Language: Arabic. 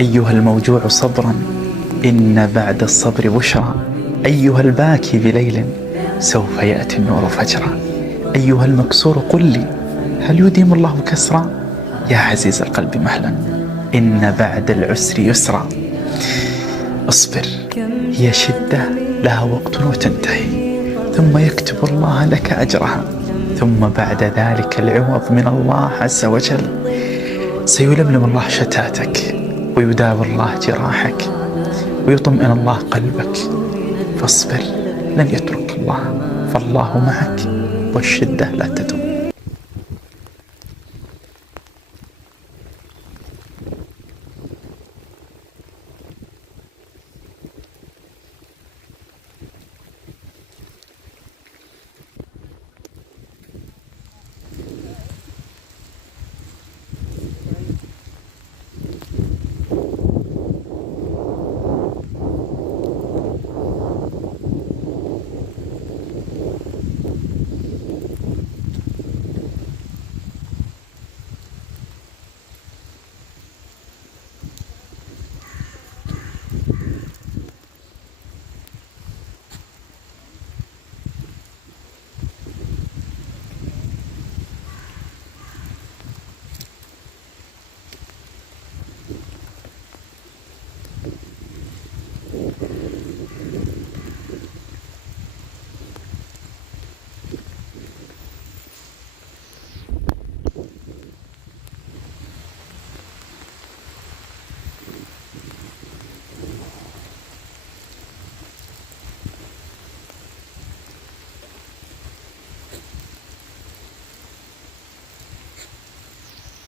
أيها الموجوع صبرا إن بعد الصبر بشرى. أيها الباكي بليل سوف يأتي النور فجرا. أيها المكسور قل لي هل يديم الله كسرا؟ يا عزيز القلب مهلا إن بعد العسر يسرا. اصبر، هي شدة لها وقت وتنتهي، ثم يكتب الله لك أجرها، ثم بعد ذلك العوض من الله عز وجل. سيلملم الله شتاتك، ويداوي الله جراحك، ويطمئن الله قلبك. فاصبر، لن يترك الله، فالله معك، والشدة لا تدوم.